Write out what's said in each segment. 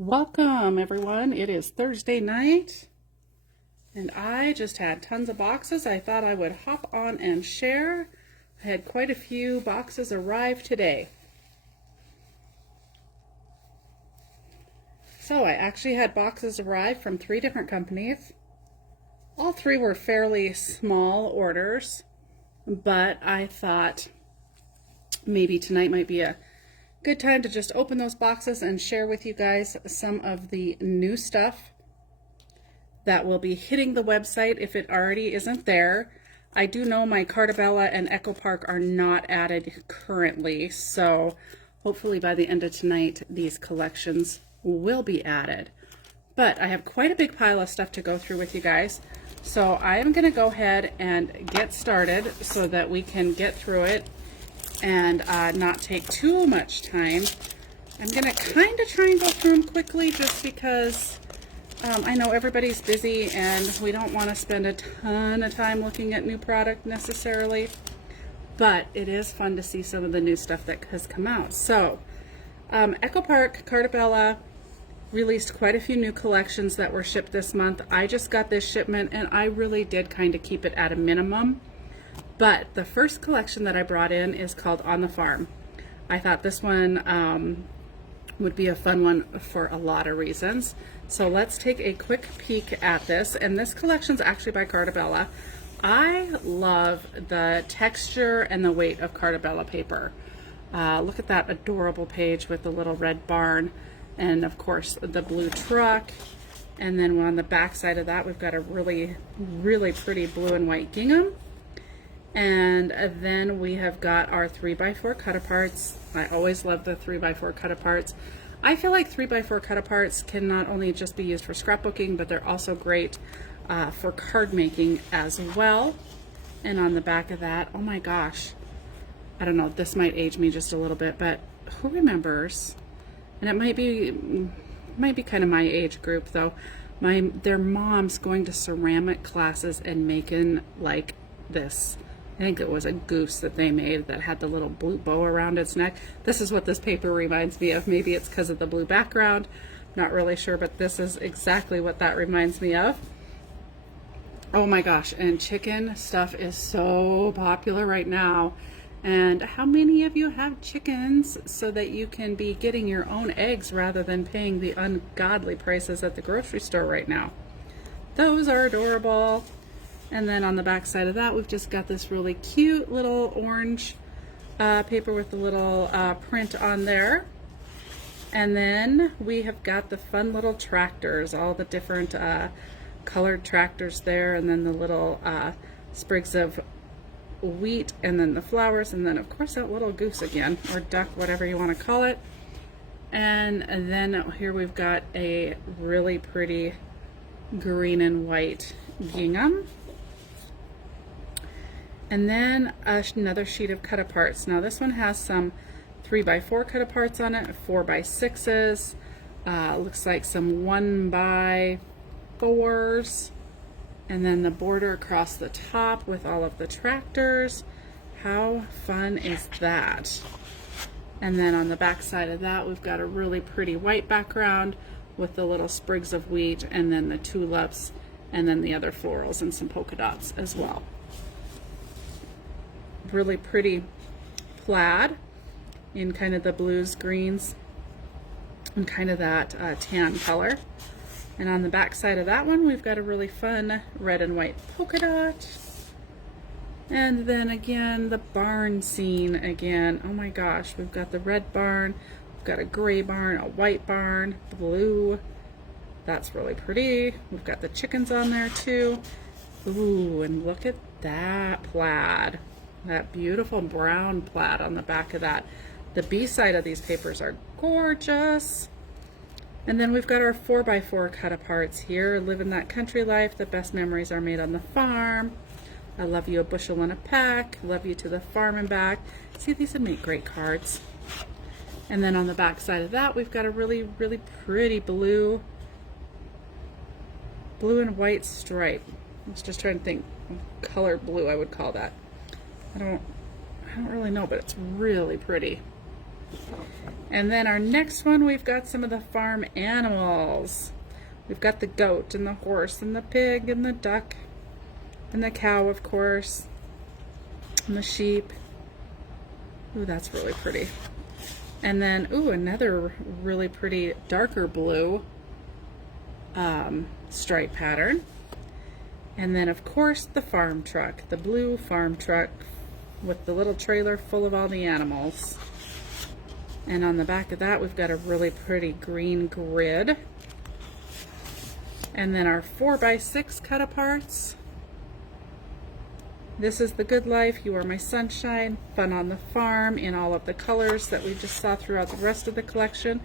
Welcome everyone. It is Thursday night and I just had tons of boxes. I thought I would hop on and share. I had quite a few boxes arrive today. So I actually had boxes arrive from 3 different companies. All 3 were fairly small orders, but I thought maybe tonight might be a good time to just open those boxes and share with you guys some of the new stuff that will be hitting the website if it already isn't there. I do know my Carta Bella and Echo Park are not added currently, so hopefully by the end of tonight these collections will be added. But I have quite a big pile of stuff to go through with you guys, so I am going to go ahead and get started so that we can get through it and not take too much time. I'm going to kind of try and go through them quickly just because I know everybody's busy and we don't want to spend a ton of time looking at new product necessarily, but it is fun to see some of the new stuff that has come out. So Echo Park, Carta Bella released quite a few new collections that were shipped this month. I just got this shipment and I really did kind of keep it at a minimum. But the first collection that I brought in is called On the Farm. I thought this one would be a fun one for a lot of reasons. So let's take a quick peek at this. And this collection is actually by Carta Bella. I love the texture and the weight of Carta Bella paper. Look at that adorable page with the little red barn and of course the blue truck. And then on the back side of that we've got a really, really pretty blue and white gingham. And then we have got our 3x4 cut-aparts. I always love the 3x4 cut-aparts. I feel like 3x4 cut-aparts can not only just be used for scrapbooking, but they're also great for card making as well. And on the back of that, oh my gosh, I don't know, this might age me just a little bit, but who remembers, and it might be kind of my age group though, their moms going to ceramic classes and making like this. I think it was a goose that they made that had the little blue bow around its neck. This is what this paper reminds me of. Maybe it's because of the blue background. Not really sure, but this is exactly what that reminds me of. Oh my gosh, and chicken stuff is so popular right now. And how many of you have chickens so that you can be getting your own eggs rather than paying the ungodly prices at the grocery store right now? Those are adorable. And then on the back side of that, we've just got this really cute little orange paper with the little print on there. And then we have got the fun little tractors, all the different colored tractors there, and then the little sprigs of wheat, and then the flowers, and then of course that little goose again, or duck, whatever you want to call it. And then here we've got a really pretty green and white gingham. And then another sheet of cut-aparts. Now this one has some 3x4 cut-aparts on it, 4x6s, looks like some 1x4s, and then the border across the top with all of the tractors. How fun is that? And then on the back side of that, we've got a really pretty white background with the little sprigs of wheat, and then the tulips, and then the other florals and some polka dots as well. Really pretty plaid in kind of the blues, greens, and kind of that tan color. And on the back side of that one, we've got a really fun red and white polka dot. And then again, the barn scene again. Oh my gosh, we've got the red barn, we've got a gray barn, a white barn, blue. That's really pretty. We've got the chickens on there too. Ooh, and look at that plaid. That beautiful brown plaid on the back of that. The B side of these papers are gorgeous. And then we've got our 4x4 cut-aparts here. Living that country life. The best memories are made on the farm. I love you a bushel and a peck. Love you to the farm and back. See, these would make great cards. And then on the back side of that, we've got a really, really pretty blue and white stripe. I was just trying to think what color blue I would call that. I don't really know, but it's really pretty. And then our next one, we've got some of the farm animals. We've got the goat and the horse and the pig and the duck and the cow, of course, and the sheep. Ooh, that's really pretty. And then, ooh, another really pretty darker blue stripe pattern. And then, of course, the farm truck, the blue farm truck with the little trailer full of all the animals. And on the back of that, we've got a really pretty green grid. And then our 4x6 cut-aparts. This is the good life, you are my sunshine, fun on the farm in all of the colors that we just saw throughout the rest of the collection.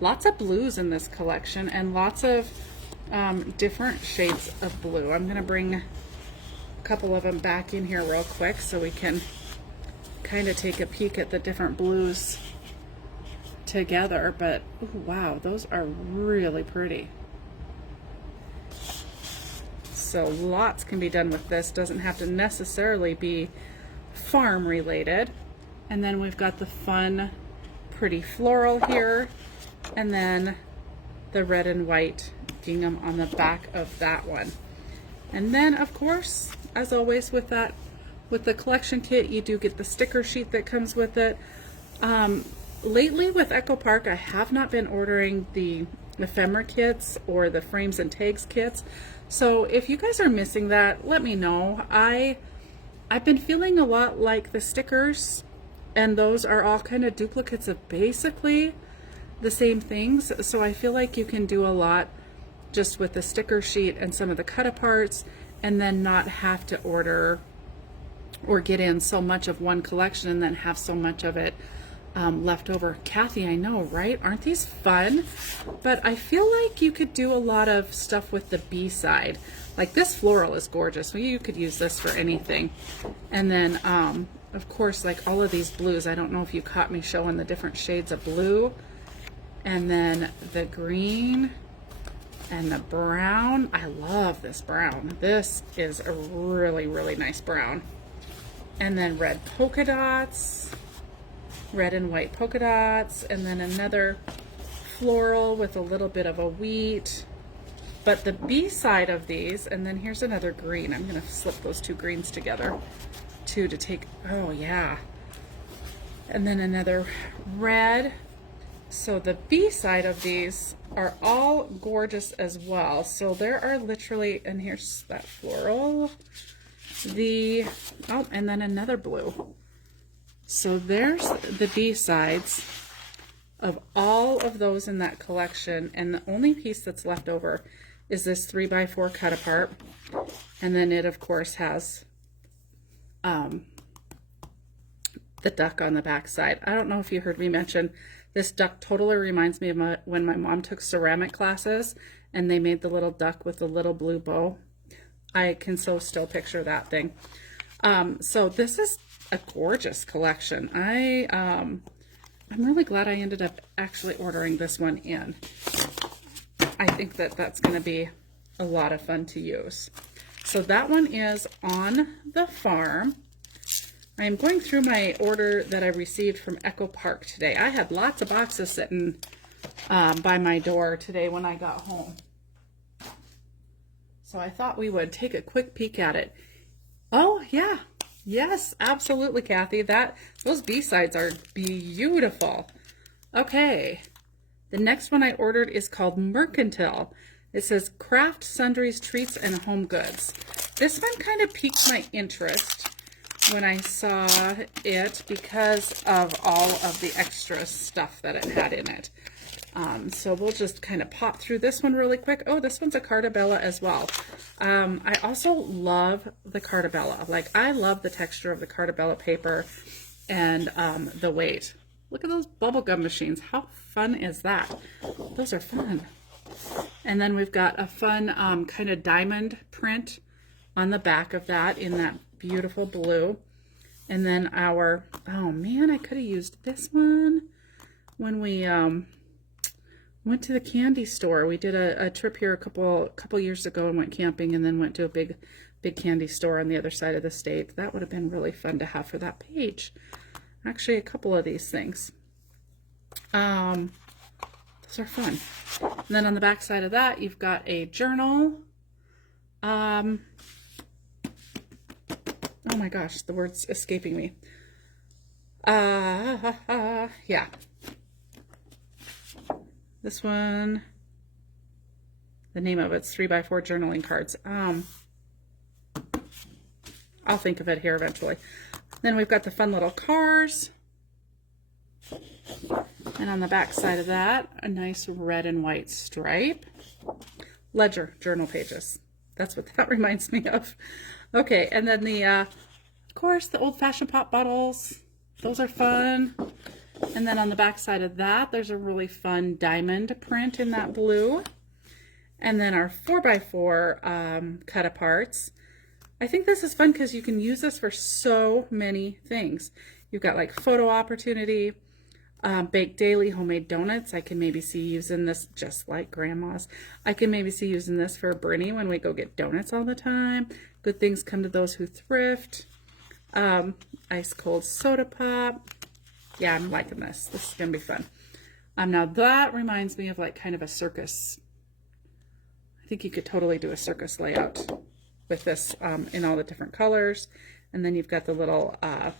Lots of blues in this collection and lots of different shades of blue. I'm going to bring a couple of them back in here real quick so we can kind of take a peek at the different blues together. But ooh, wow, those are really pretty. So lots can be done with this. Doesn't have to necessarily be farm related. And then we've got the fun, pretty floral here. And then the red and white gingham on the back of that one. And then, of course, as always with the collection kit, you do get the sticker sheet that comes with it. Lately with Echo Park, I have not been ordering the ephemera kits or the frames and tags kits. So if you guys are missing that, let me know. I've been feeling a lot like the stickers, and those are all kind of duplicates of basically the same things. So I feel like you can do a lot just with the sticker sheet and some of the cut-aparts, and then not have to order or get in so much of one collection and then have so much of it left over. Kathy, I know, right? Aren't these fun? But I feel like you could do a lot of stuff with the B side. Like this floral is gorgeous. Well, you could use this for anything. And then, of course, like all of these blues. I don't know if you caught me showing the different shades of blue. And then the green and the brown. I love this brown. This is a really, really nice brown. And then red polka dots. Red and white polka dots, and then another floral with a little bit of a wheat. But the B side of these, and then here's another green. I'm going to slip those two greens together too to take, oh yeah. And then another red. So the B side of these are all gorgeous as well. So there are literally, and here's that floral. Oh, and then another blue. So there's the B sides of all of those in that collection, and the only piece that's left over is this 3x4 cut apart, and then it of course has the duck on the back side. I don't know if you heard me mention this duck. Totally reminds me of when my mom took ceramic classes and they made the little duck with the little blue bow. I can so still picture that thing. So this is a gorgeous collection. I'm really glad I ended up actually ordering this one in. I think that that's going to be a lot of fun to use. So that one is on the farm. I am going through my order that I received from Echo Park today. I had lots of boxes sitting by my door today when I got home. So I thought we would take a quick peek at it. Oh yeah. Yes, absolutely, Kathy. Those B-sides are beautiful. Okay. The next one I ordered is called Mercantile. It says Craft, Sundries, Treats, and Home Goods. This one kind of piqued my interest when I saw it because of all of the extra stuff that it had in it. So we'll just kind of pop through this one really quick. Oh, this one's a Carta Bella as well. I also love the Carta Bella. Like, I love the texture of the Carta Bella paper and the weight. Look at those bubblegum machines. How fun is that? Those are fun. And then we've got a fun kind of diamond print on the back of that in that beautiful blue. And then our, oh man, I could have used this one when we went to the candy store. We did a trip here a couple years ago and went camping, and then went to a big candy store on the other side of the state. That would have been really fun to have for that page. Actually, a couple of these things. Those are fun. And then on the back side of that, you've got a journal. Oh my gosh, the word's escaping me. Yeah. This one, the name of it's 3x4 journaling cards. I'll think of it here eventually. Then we've got the fun little cars. And on the back side of that, a nice red and white stripe. Ledger journal pages. That's what that reminds me of. Okay, and then the, of course, the old-fashioned pop bottles. Those are fun. And then on the back side of that, there's a really fun diamond print in that blue. And then our 4x4 cut aparts. I think this is fun because you can use this for so many things. You've got like photo opportunity, bake daily homemade donuts. I can maybe see using this just like grandma's. I can maybe see using this for Brittany when we go get donuts all the time. Good things come to those who thrift. Ice cold soda pop. Yeah, I'm liking this. This is going to be fun. Now that reminds me of like kind of a circus. I think you could totally do a circus layout with this in all the different colors. And then you've got the little, I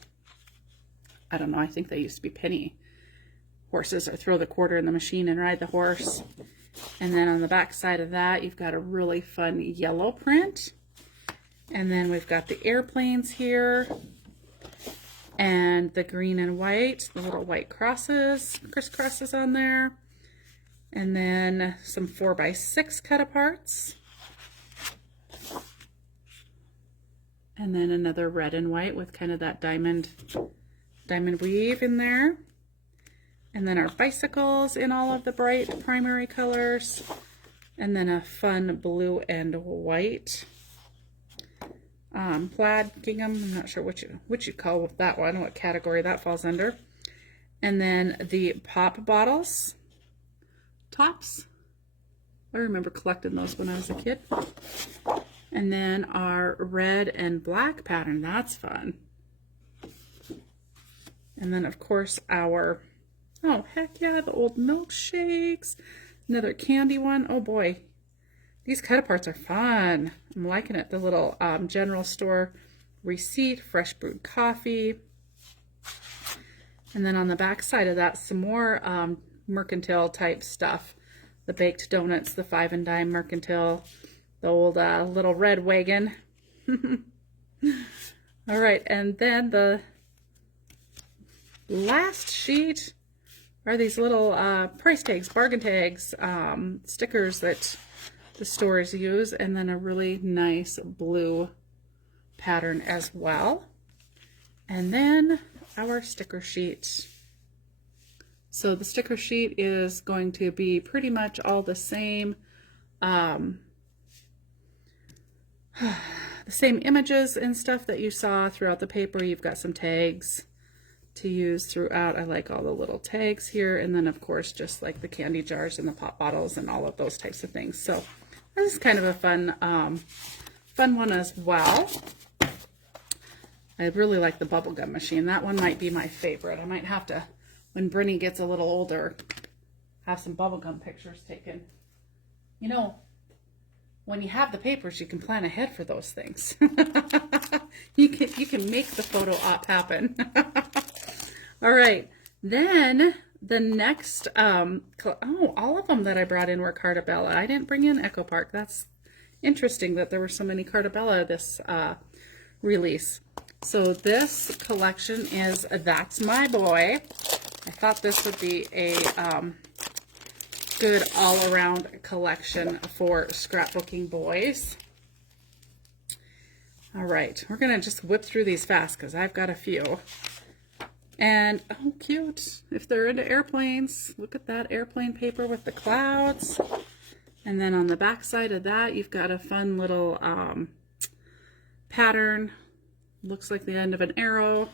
don't know, I think they used to be penny horses, or throw the quarter in the machine and ride the horse. And then on the back side of that, you've got a really fun yellow print. And then we've got the airplanes here. And the green and white, the little white crosses, crisscrosses on there. And then some 4x6 cut aparts. And then another red and white with kind of that diamond weave in there. And then our bicycles in all of the bright primary colors. And then a fun blue and white plaid gingham. I'm not sure what you call that one, what category that falls under. And then the pop bottles, tops. I remember collecting those when I was a kid. And then our red and black pattern, that's fun. And then of course our, oh heck yeah, the old milkshakes. Another candy one. Oh boy, these cut aparts are fun. I'm liking it. The little general store receipt, fresh brewed coffee. And then on the back side of that, some more mercantile type stuff. The baked donuts, the 5 and dime mercantile, the old little red wagon. All right, and then the last sheet are these little price tags, bargain tags, stickers that the stores use, and then a really nice blue pattern as well. And then our sticker sheet. So the sticker sheet is going to be pretty much all the same, the same images and stuff that you saw throughout the paper. You've got some tags to use throughout. I like all the little tags here, and then of course just like the candy jars and the pop bottles and all of those types of things. So this is kind of a fun one as well. I really like the bubblegum machine. That one might be my favorite. I might have to, when Brittany gets a little older, have some bubblegum pictures taken. You know, when you have the papers, you can plan ahead for those things. you can make the photo op happen. All right, then the next, all of them that I brought in were Carta Bella. I didn't bring in Echo Park. That's interesting that there were so many Carta Bella this release. So this collection is That's My Boy. I thought this would be a good all-around collection for scrapbooking boys. All right, we're gonna just whip through these fast because I've got a few. And oh, cute. If they're into airplanes, look at that airplane paper with the clouds. And then on the back side of that, you've got a fun little pattern. Looks like the end of an arrow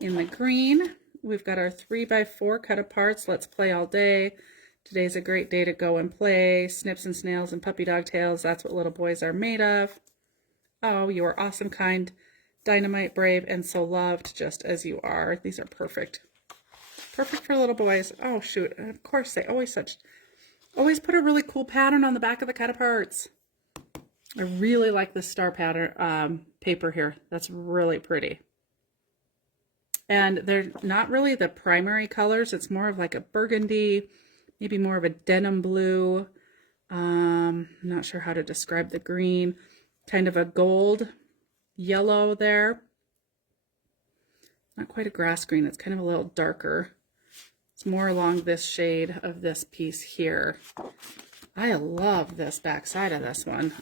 in the green. We've got our 3x4 cut aparts. Let's play all day. Today's a great day to go and play. Snips and snails and puppy dog tails. That's what little boys are made of. Oh, you are awesome, kind, dynamite, brave, and so loved just as you are. These are perfect. Perfect for little boys. Oh, shoot. And of course, they always put a really cool pattern on the back of the cut-aparts. I really like this star pattern paper here. That's really pretty. And they're not really the primary colors. It's more of like a burgundy, maybe more of a denim blue. I'm not sure how to describe the green. Kind of a gold yellow there. Not quite a grass green. It's kind of a little darker. It's more along this shade of this piece here. I love this back side of this one.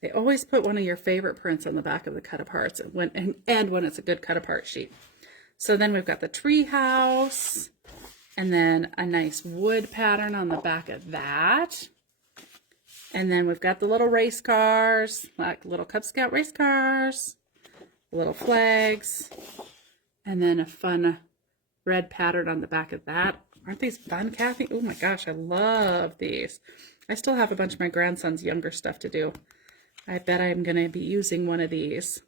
They always put one of your favorite prints on the back of the cut-aparts and when it's a good cut-apart sheet. So then we've got the tree house, and then a nice wood pattern on the back of that. And then we've got the little race cars, like little Cub Scout race cars, little flags, and then a fun red pattern on the back of that. Aren't these fun, Kathy? Oh my gosh, I love these. I still have a bunch of my grandson's younger stuff to do. I bet I'm going to be using one of these.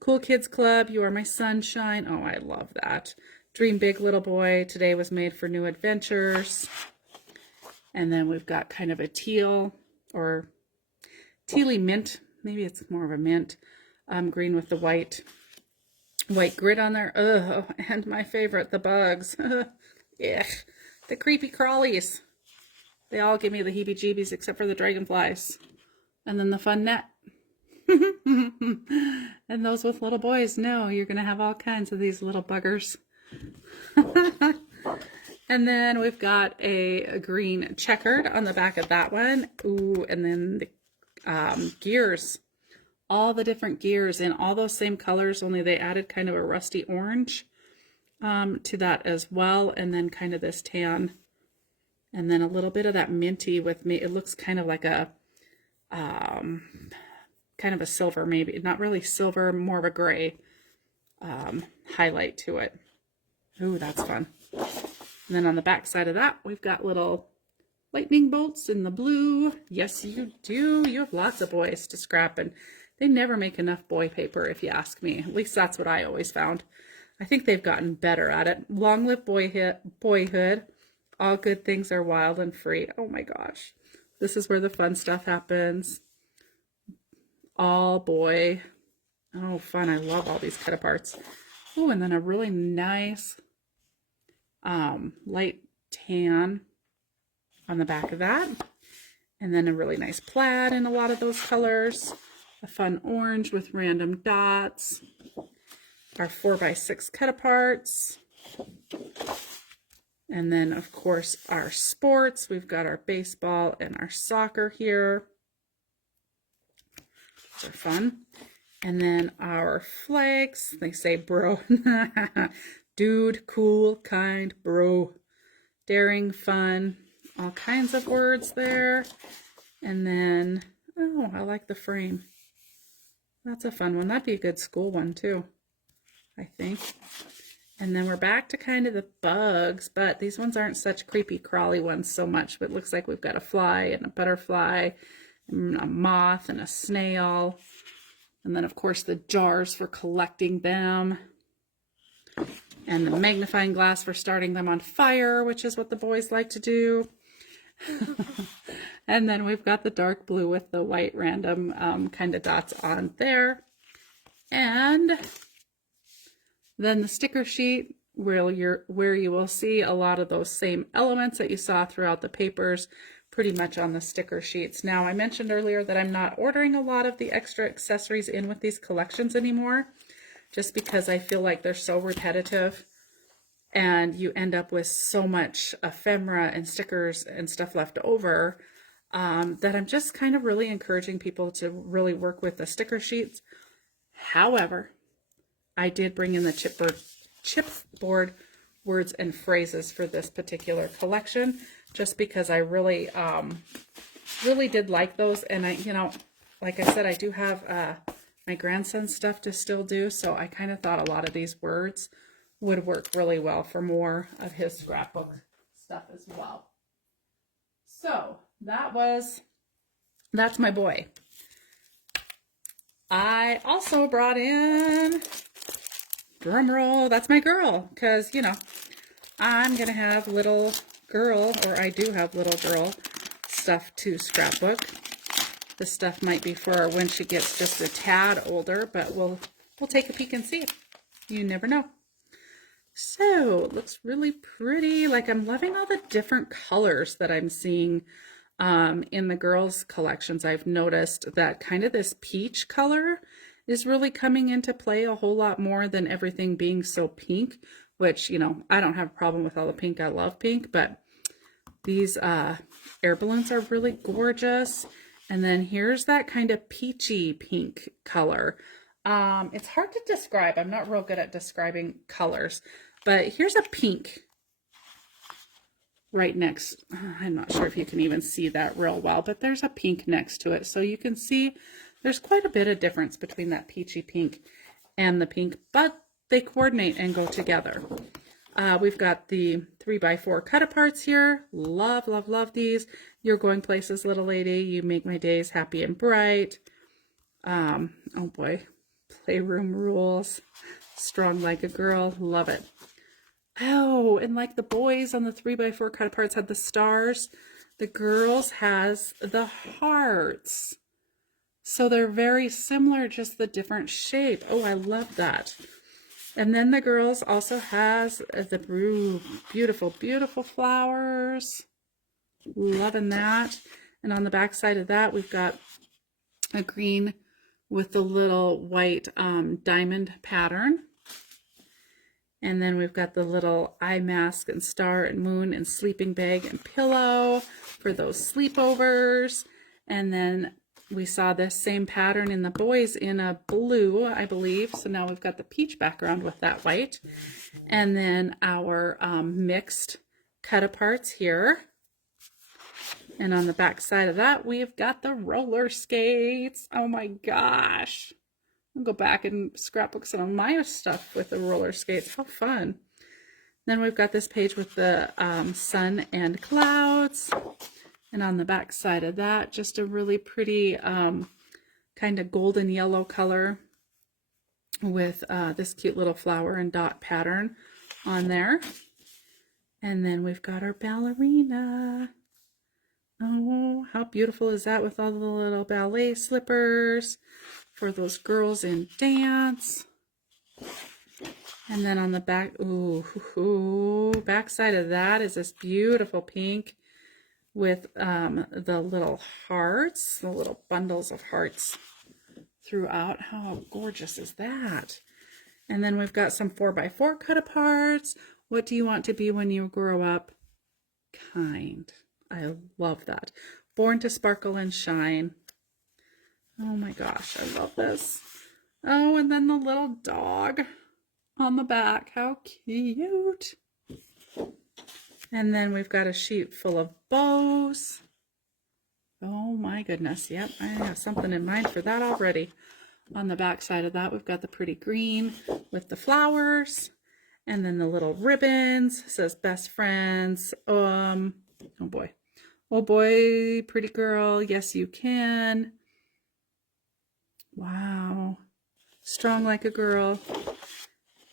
Cool Kids Club, You Are My Sunshine. Oh, I love that. Dream Big Little Boy, Today Was Made for New Adventures. And then we've got kind of a teal or tealy mint. Maybe it's more of a mint. Green with the white grid on there. Oh, and my favorite, the bugs. Yeah, the creepy crawlies. They all give me the heebie-jeebies except for the dragonflies. And then the fun net. And those with little boys, no, you're going to have all kinds of these little buggers. And then we've got a green checkered on the back of that one. Ooh, and then the gears. All the different gears in all those same colors, only they added kind of a rusty orange to that as well. And then kind of this tan. And then a little bit of that minty with me. It looks kind of like a kind of a silver, maybe not really silver, more of a gray highlight to it. Ooh, that's fun. And then on the back side of that, we've got little lightning bolts in the blue. Yes, you do. You have lots of boys to scrap, and they never make enough boy paper, if you ask me. At least that's what I always found. I think they've gotten better at it. Long live boyhood. All good things are wild and free. Oh my gosh. This is where the fun stuff happens. All boy. Oh, fun. I love all these cut-aparts. Oh, and then a really nice light tan on the back of that. And then a really nice plaid in a lot of those colors. A fun orange with random dots. Our 4x6 cut-aparts. And then, of course, our sports. We've got our baseball and our soccer here. Those are fun. And then our flags. They say bro. Dude, cool, kind, bro. Daring, fun. All kinds of words there. And then, oh, I like the frame. That's a fun one. That'd be a good school one, too, I think. And then we're back to kind of the bugs, but these ones aren't such creepy crawly ones so much. But it looks like we've got a fly and a butterfly, and a moth and a snail. And then, of course, the jars for collecting them. And the magnifying glass for starting them on fire, which is what the boys like to do. And then we've got the dark blue with the white random kind of dots on there. And then the sticker sheet where you will see a lot of those same elements that you saw throughout the papers pretty much on the sticker sheets. Now, I mentioned earlier that I'm not ordering a lot of the extra accessories in with these collections anymore, just because I feel like they're so repetitive and you end up with so much ephemera and stickers and stuff left over that I'm just kind of really encouraging people to really work with the sticker sheets. However, I did bring in the chipboard words and phrases for this particular collection, just because I really, really did like those. And I, like I said, I do have my grandson's stuff to still do, so I kind of thought a lot of these words would work really well for more of his scrapbook stuff as well. So that's my boy. I also brought in drum roll, that's my girl, because, you know, I'm going to have little girl, or I do have little girl stuff to scrapbook. This stuff might be for her when she gets just a tad older, but we'll take a peek and see. You never know. So it looks really pretty. Like, I'm loving all the different colors that I'm seeing in the girls' collections. I've noticed that kind of this peach color is really coming into play a whole lot more than everything being so pink, which, you know, I don't have a problem with all the pink. I love pink, but these air balloons are really gorgeous. And then here's that kind of peachy pink color. It's hard to describe. I'm not real good at describing colors, but here's a pink right next. I'm not sure if you can even see that real well, but there's a pink next to it. So you can see there's quite a bit of difference between that peachy pink and the pink, but they coordinate and go together. We've got the 3x4 cut aparts here. Love, love, love these. You're going places, little lady. You make my days happy and bright. Oh boy. Playroom rules. Strong like a girl. Love it. Oh, and like the boys on the 3x4 cut aparts had the stars, the girls has the hearts. So they're very similar, just the different shape. Oh, I love that. And then the girls also has the beautiful, beautiful flowers. Loving that. And on the back side of that, we've got a green with the little white diamond pattern. And then we've got the little eye mask and star and moon and sleeping bag and pillow for those sleepovers. And then we saw this same pattern in the boys in a blue, I believe. So now we've got the peach background with that white. And then our mixed cut aparts here. And on the back side of that, we've got the roller skates. Oh my gosh. I'll go back and scrapbook some of my stuff with the roller skates. How fun. Then we've got this page with the sun and clouds. And on the back side of that, just a really pretty kind of golden yellow color with this cute little flower and dot pattern on there. And then we've got our ballerina. Oh, how beautiful is that with all the little ballet slippers for those girls in dance. And then on the back, back side of that is this beautiful pink with the little hearts, the little bundles of hearts throughout. How gorgeous is that? And then we've got some 4x4 cut aparts. What do you want to be when you grow up? Kind. I love that. Born to sparkle and shine. Oh my gosh, I love this. Oh, and then the little dog on the back. How cute. And then we've got a sheet full of bows. Oh my goodness. Yep, I have something in mind for that already. On the back side of that, we've got the pretty green with the flowers. And then the little ribbons. It says best friends. Oh boy. Oh boy, pretty girl. Yes, you can. Wow. Strong like a girl.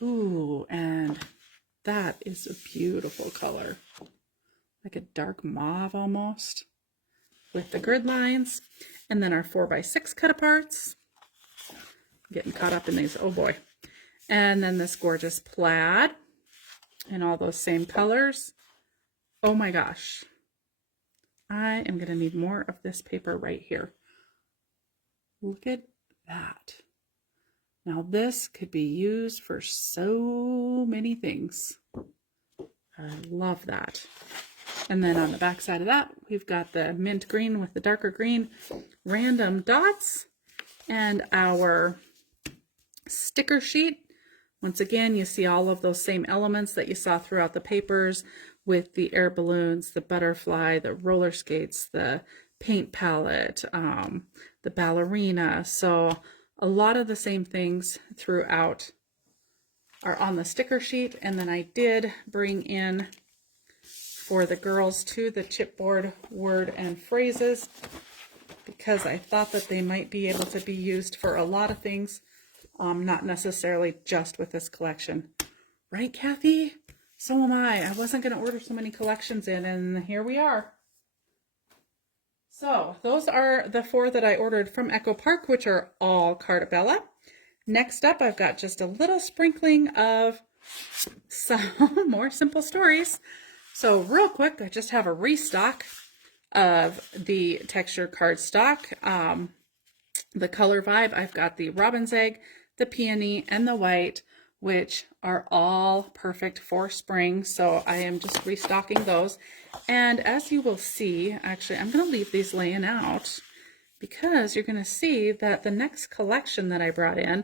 Ooh, and that is a beautiful color. Like a dark mauve almost. With the grid lines. And then our 4x6 cut aparts. Getting caught up in these. Oh boy. And then this gorgeous plaid. In all those same colors. Oh my gosh. I am going to need more of this paper right here. Look at that. Now this could be used for so many things. I love that. And then on the back side of that, we've got the mint green with the darker green random dots and our sticker sheet. Once again, you see all of those same elements that you saw throughout the papers with the air balloons, the butterfly, the roller skates, the paint palette, the ballerina. So a lot of the same things throughout are on the sticker sheet. And then I did bring in for the girls too the chipboard word and phrases because I thought that they might be able to be used for a lot of things not necessarily just with this collection. Right, Kathy? So am I. I wasn't going to order so many collections in, and here we are. So those are the 4 that I ordered from Echo Park, which are all Carta Bella. Next up, I've got just a little sprinkling of some more simple stories. So real quick, I just have a restock of the texture cardstock. The color vibe, I've got the robin's egg, the peony, and the white, which are all perfect for spring. So I am just restocking those. And as you will see, actually, I'm going to leave these laying out because you're going to see that the next collection that I brought in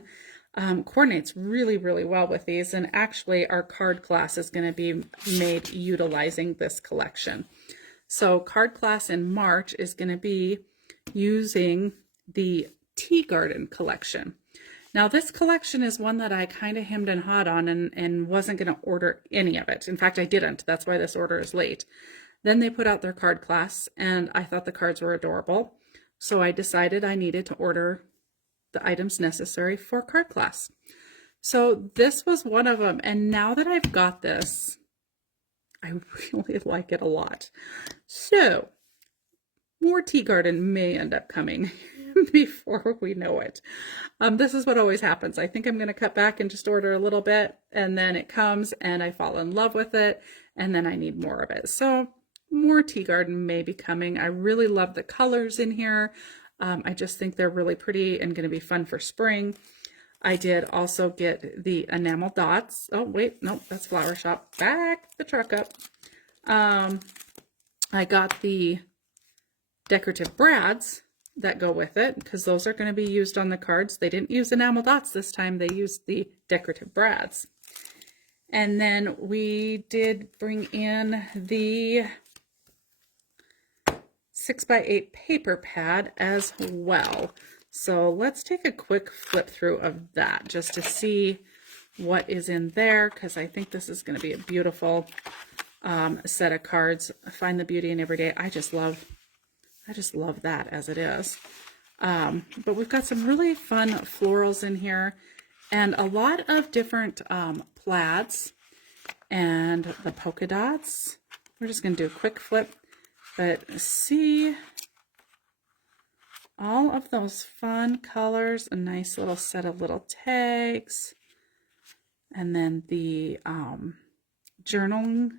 coordinates really, really well with these. And actually, our card class is going to be made utilizing this collection. So card class in March is going to be using the Tea Garden collection. Now this collection is one that I kind of hemmed and hawed on and wasn't going to order any of it. In fact, I didn't. That's why this order is late. Then they put out their card class and I thought the cards were adorable. So I decided I needed to order the items necessary for card class. So this was one of them. And now that I've got this, I really like it a lot. So more Tea Garden may end up coming before we know it. This is what always happens. I think I'm going to cut back and just order a little bit, and then it comes and I fall in love with it, and then I need more of it. So more Tea Garden may be coming. I really love the colors in here. I just think they're really pretty and going to be fun for spring. I did also get the enamel dots. Oh, wait, no, that's Flower Shop. Back the truck up. I got the decorative brads that go with it because those are going to be used on the cards. They didn't use enamel dots this time. They used the decorative brads. And then we did bring in the 6x8 paper pad as well. So let's take a quick flip through of that just to see what is in there, because I think this is going to be a beautiful set of cards. Find the beauty in every day. I just love that as it is. But we've got some really fun florals in here and a lot of different plaids and the polka dots. We're just going to do a quick flip, but see all of those fun colors, a nice little set of little tags, and then the journaling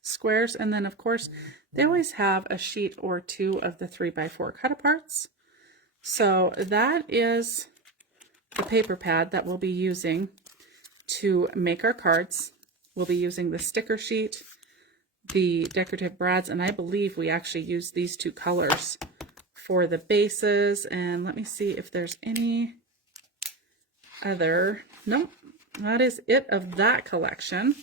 squares. And then of course they always have a sheet or two of the 3x4 cut aparts. So that is the paper pad that we'll be using to make our cards. We'll be using the sticker sheet, the decorative brads, and I believe we actually use these 2 colors for the bases. And let me see if there's any other. Nope, that is it of that collection.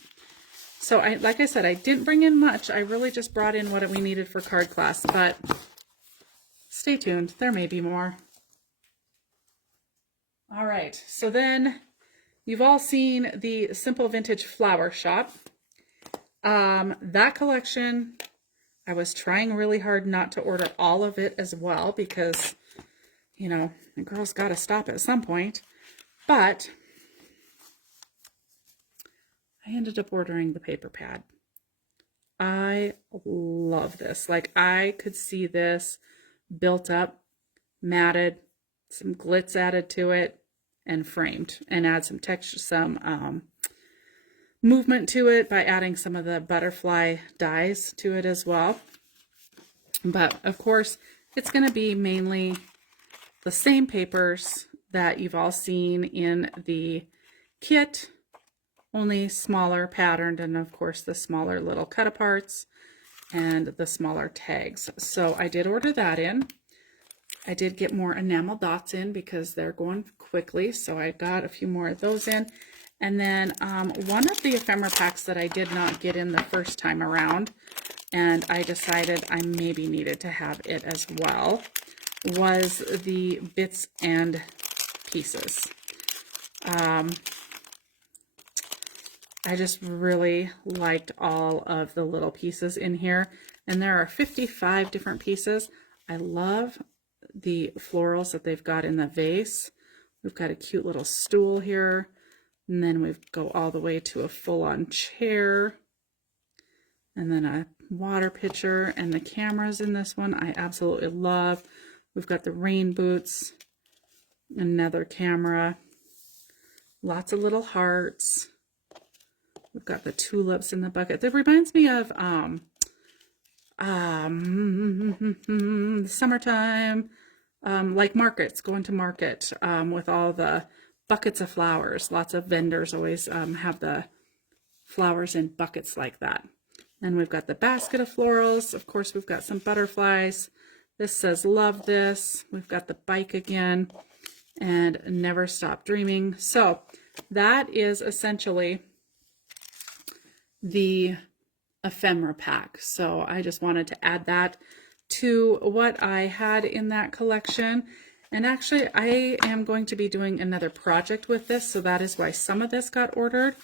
So like I said, I didn't bring in much. I really just brought in what we needed for card class, but stay tuned. There may be more. All right, so then you've all seen the Simple Vintage Flower Shop. That collection, I was trying really hard not to order all of it as well because, you know, the girl's got to stop at some point. But I ended up ordering the paper pad. I love this. Like, I could see this built up, matted, some glitz added to it, and framed, and add some texture, some movement to it by adding some of the butterfly dies to it as well. But of course, it's going to be mainly the same papers that you've all seen in the kit, only smaller patterned, and of course the smaller little cut aparts and the smaller tags. So I did order that in. I did get more enamel dots in because they're going quickly, so I got a few more of those in. And then one of the ephemera packs that I did not get in the first time around, and I decided I maybe needed to have it as well, was the bits and pieces. I just really liked all of the little pieces in here, and there are 55 different pieces. I love the florals that they've got in the vase. We've got a cute little stool here. And then we go all the way to a full-on chair. And then a water pitcher, and the cameras in this one I absolutely love. We've got the rain boots, another camera, lots of little hearts. We've got the tulips in the bucket. That reminds me of summertime, like markets, going to market with all the buckets of flowers. Lots of vendors always have the flowers in buckets like that. And we've got the basket of florals. Of course, we've got some butterflies. This says, love this. We've got the bike again, and never stop dreaming. So that is essentially the ephemera pack. So I just wanted to add that to what I had in that collection. And actually, I am going to be doing another project with this. So that is why some of this got ordered.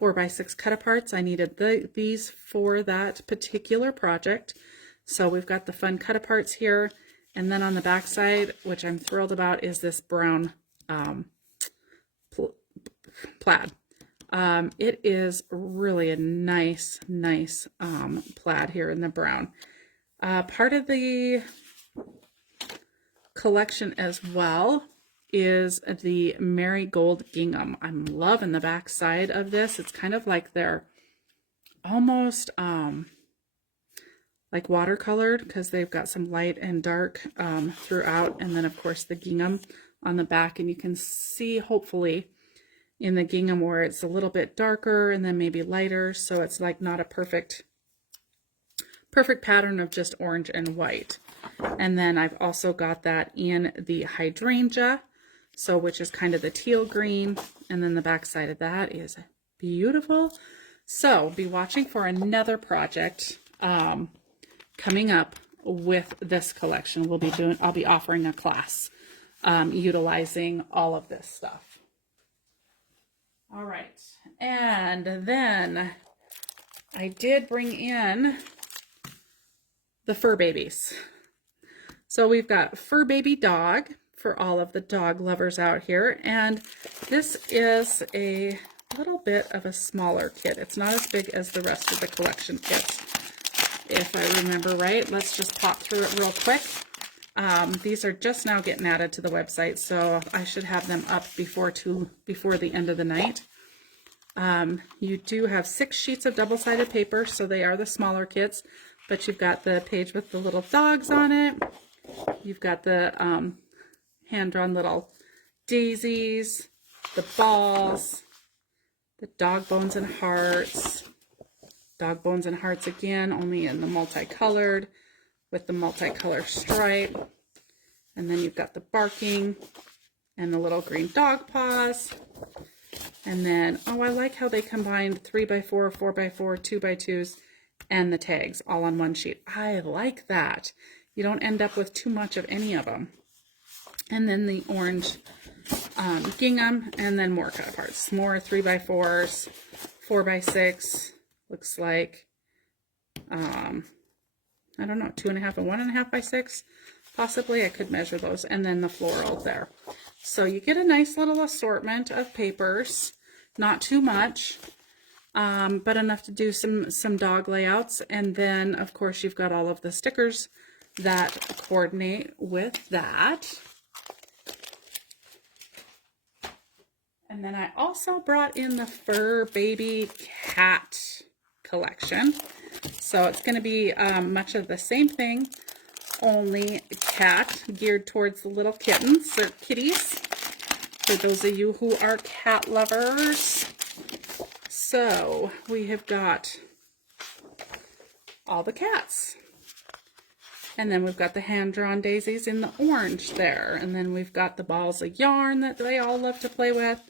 4x6 cut-aparts. I needed these for that particular project. So we've got the fun cut-aparts here. And then on the back side, which I'm thrilled about, is this brown plaid. It is really a nice plaid here in the brown. Part of the collection as well is the marigold gingham. I'm loving the back side of this. It's kind of like they're almost like watercolored, because they've got some light and dark throughout, and then of course the gingham on the back. And you can see hopefully in the gingham where it's a little bit darker and then maybe lighter, so it's like not a perfect pattern of just orange and white. And then I've also got that in the hydrangea, so which is kind of the teal green, and then the back side of that is beautiful. So be watching for another project coming up with this collection. I'll be offering a class utilizing all of this stuff. All right, and then I did bring in the fur babies. So we've got fur baby dog for all of the dog lovers out here, and this is a little bit of a smaller kit. It's not as big as the rest of the collection kits, if I remember right. Let's just pop through it real quick. These are just now getting added to the website, so I should have them up before the end of the night. You do have 6 sheets of double-sided paper, so they are the smaller kits, but you've got the page with the little dogs on it. You've got the hand-drawn little daisies, the balls, the dog bones and hearts. Dog bones and hearts again, only in the multicolored with the multicolor stripe. And then you've got the barking and the little green dog paws. And then, oh, I like how they combined 3x4, 4x4, 2x2s, and the tags all on one sheet. I like that. You don't end up with too much of any of them. And then the orange gingham, and then more cut parts. More 3x4s, 4x6, looks like, I don't know, 2.5 and 1.5 by 6, possibly. I could measure those. And then the floral there. So you get a nice little assortment of papers, not too much, but enough to do some dog layouts. And then, of course, you've got all of the stickers that coordinate with that. And then I also brought in the fur baby cat collection. So it's going to be much of the same thing, only cat, geared towards the little kittens or kitties, for those of you who are cat lovers. So we have got all the cats. And then we've got the hand-drawn daisies in the orange there. And then we've got the balls of yarn that they all love to play with.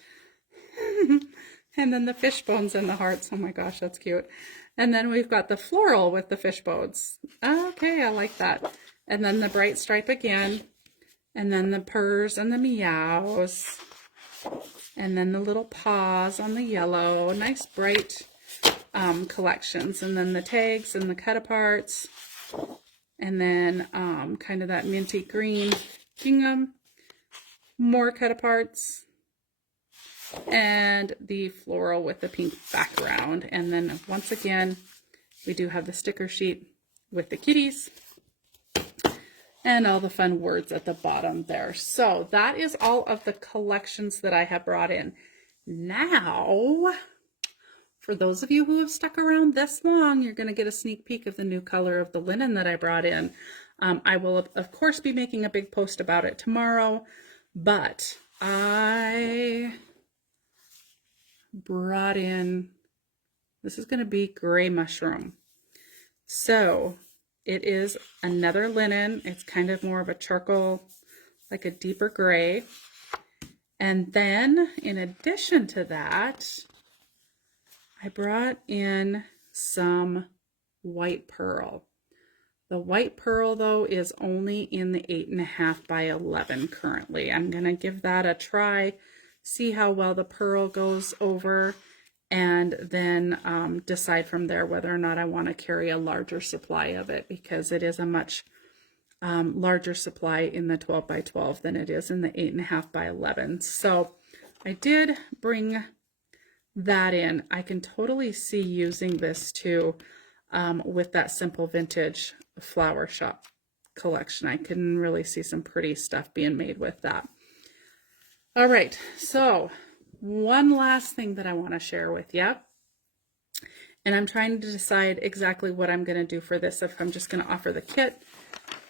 And then the fish bones and the hearts. Oh my gosh, that's cute. And then we've got the floral with the fish bones. Okay, I like that. And then the bright stripe again. And then the purrs and the meows. And then the little paws on the yellow. Nice bright collections. And then the tags and the cut-aparts. And then kind of that minty green gingham. more cut aparts, and the floral with the pink background. And then once again, we do have the sticker sheet with the kitties and all the fun words at the bottom there. So that is all of the collections that I have brought in. Now, for those of you who have stuck around this long, you're going to get a sneak peek of the new color of the linen that I brought in. I will, of course, be making a big post about it tomorrow, but I brought in, this is going to be gray mushroom. So it is another linen. It's kind of more of a charcoal, like a deeper gray. And then in addition to that, I brought in some white pearl. The white pearl though is only in the 8.5 by 11 currently. I'm gonna give that a try, see how well the pearl goes over, and then decide from there whether or not I want to carry a larger supply of it, because it is a much larger supply in the 12 by 12 than it is in the 8.5 by 11. So I did bring that in. I can totally see using this too with that simple vintage flower shop collection. I can really see some pretty stuff being made with that. All right, so one last thing that I want to share with you, and I'm trying to decide exactly what I'm going to do for this, if I'm just going to offer the kit.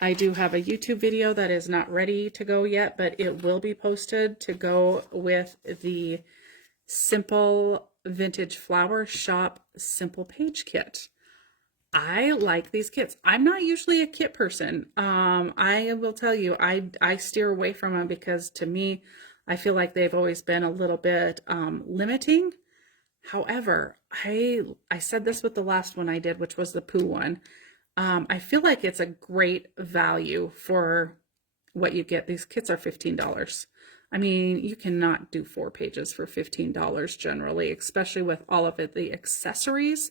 I do have a YouTube video that is not ready to go yet, but it will be posted to go with the simple vintage flower shop simple page kit. I like these kits. I'm not usually a kit person. I will tell you, I steer away from them because to me, I feel like they've always been a little bit limiting. However, I said this with the last one I did, which was the Pooh one. I feel like it's a great value for what you get. These kits are $15. I mean, you cannot do 4 pages for $15 generally, especially with all of the accessories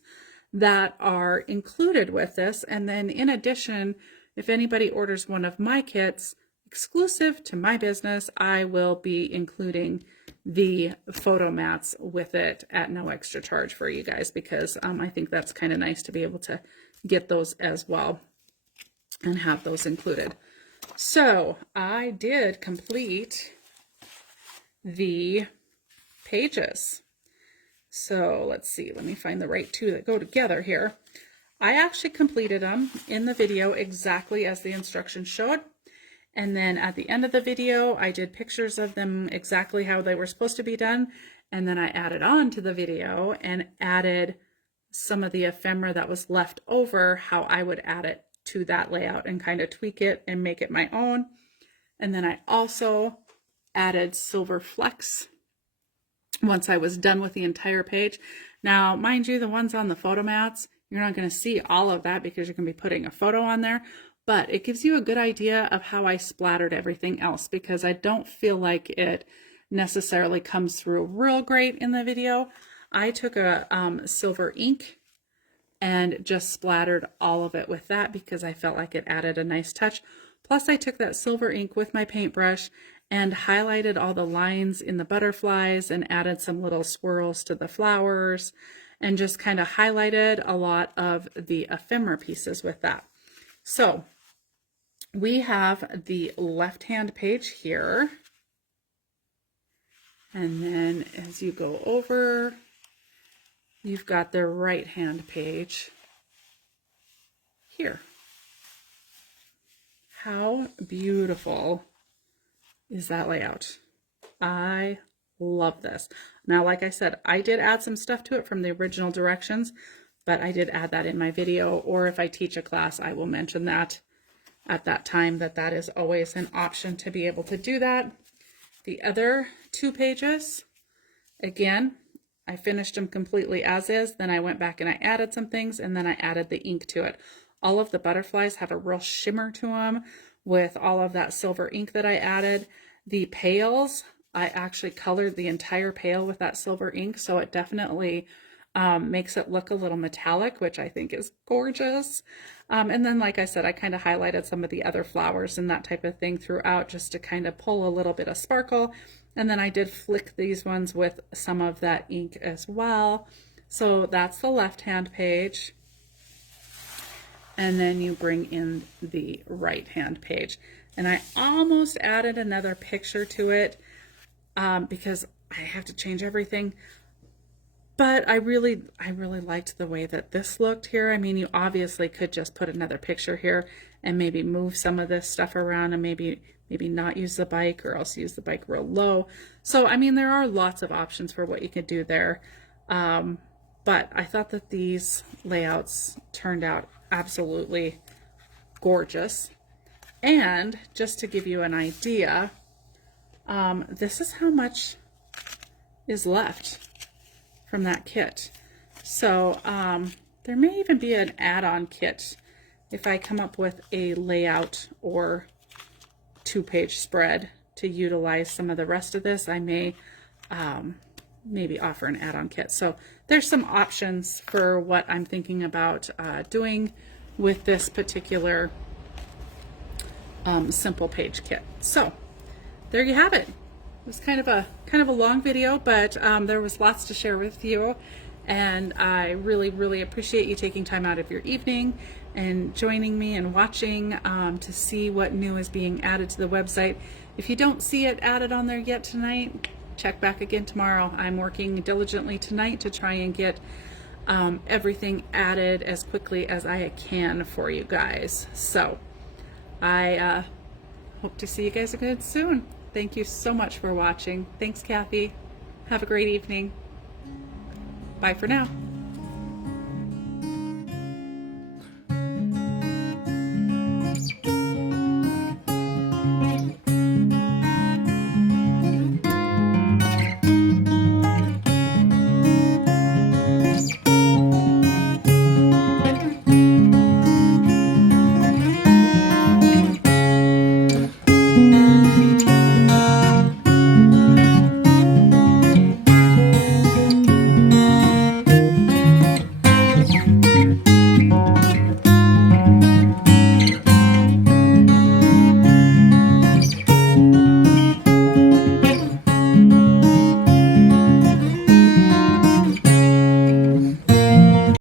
that are included with this. And then in addition, if anybody orders one of my kits exclusive to my business, I will be including the photo mats with it at no extra charge for you guys, because I think that's kind of nice to be able to get those as well and have those included. So I did complete the pages. So let's see, let me find the right two that go together here. I actually completed them in the video exactly as the instructions showed. And then at the end of the video, I did pictures of them exactly how they were supposed to be done. And then I added on to the video and added some of the ephemera that was left over, how I would add it to that layout and kind of tweak it and make it my own. And then I also added silver flecks once I was done with the entire page. Now, mind you, the ones on the photo mats, you're not going to see all of that because you're going to be putting a photo on there, but it gives you a good idea of how I splattered everything else, because I don't feel like it necessarily comes through real great in the video. I took a silver ink and just splattered all of it with that because I felt like it added a nice touch. Plus I took that silver ink with my paintbrush and highlighted all the lines in the butterflies and added some little swirls to the flowers and just kind of highlighted a lot of the ephemera pieces with that. So we have the left-hand page here. And then as you go over, you've got the right-hand page here. How beautiful is that layout? I love this. Now, like I said, I did add some stuff to it from the original directions, but I did add that in my video, or if I teach a class, I will mention that at that time, that is always an option to be able to do that. The other 2 pages, again, I finished them completely as is, then I went back and I added some things, and then I added the ink to it. All of the butterflies have a real shimmer to them with all of that silver ink that I added. The pails, I actually colored the entire pail with that silver ink, so it definitely makes it look a little metallic, which I think is gorgeous. And then, like I said, I kind of highlighted some of the other flowers and that type of thing throughout just to kind of pull a little bit of sparkle. And then I did flick these ones with some of that ink as well. So that's the left-hand page. And then you bring in the right-hand page. And I almost added another picture to it because I have to change everything. But I really liked the way that this looked here. I mean, you obviously could just put another picture here and maybe move some of this stuff around and maybe not use the bike, or else use the bike real low. So, I mean, there are lots of options for what you could do there. But I thought that these layouts turned out absolutely gorgeous. And just to give you an idea, this is how much is left from that kit. So there may even be an add-on kit if I come up with a layout or 2-page spread to utilize some of the rest of this. I may maybe offer an add-on kit. So there's some options for what I'm thinking about doing with this particular simple page kit. So there you have it. It was kind of a long video, but there was lots to share with you, and I really appreciate you taking time out of your evening and joining me and watching to see what new is being added to the website. If you don't see it added on there yet tonight, check back again tomorrow. I'm working diligently tonight to try and get everything added as quickly as I can for you guys. So I hope to see you guys again soon. Thank you so much for watching. Thanks, Kathy. Have a great evening. Bye for now.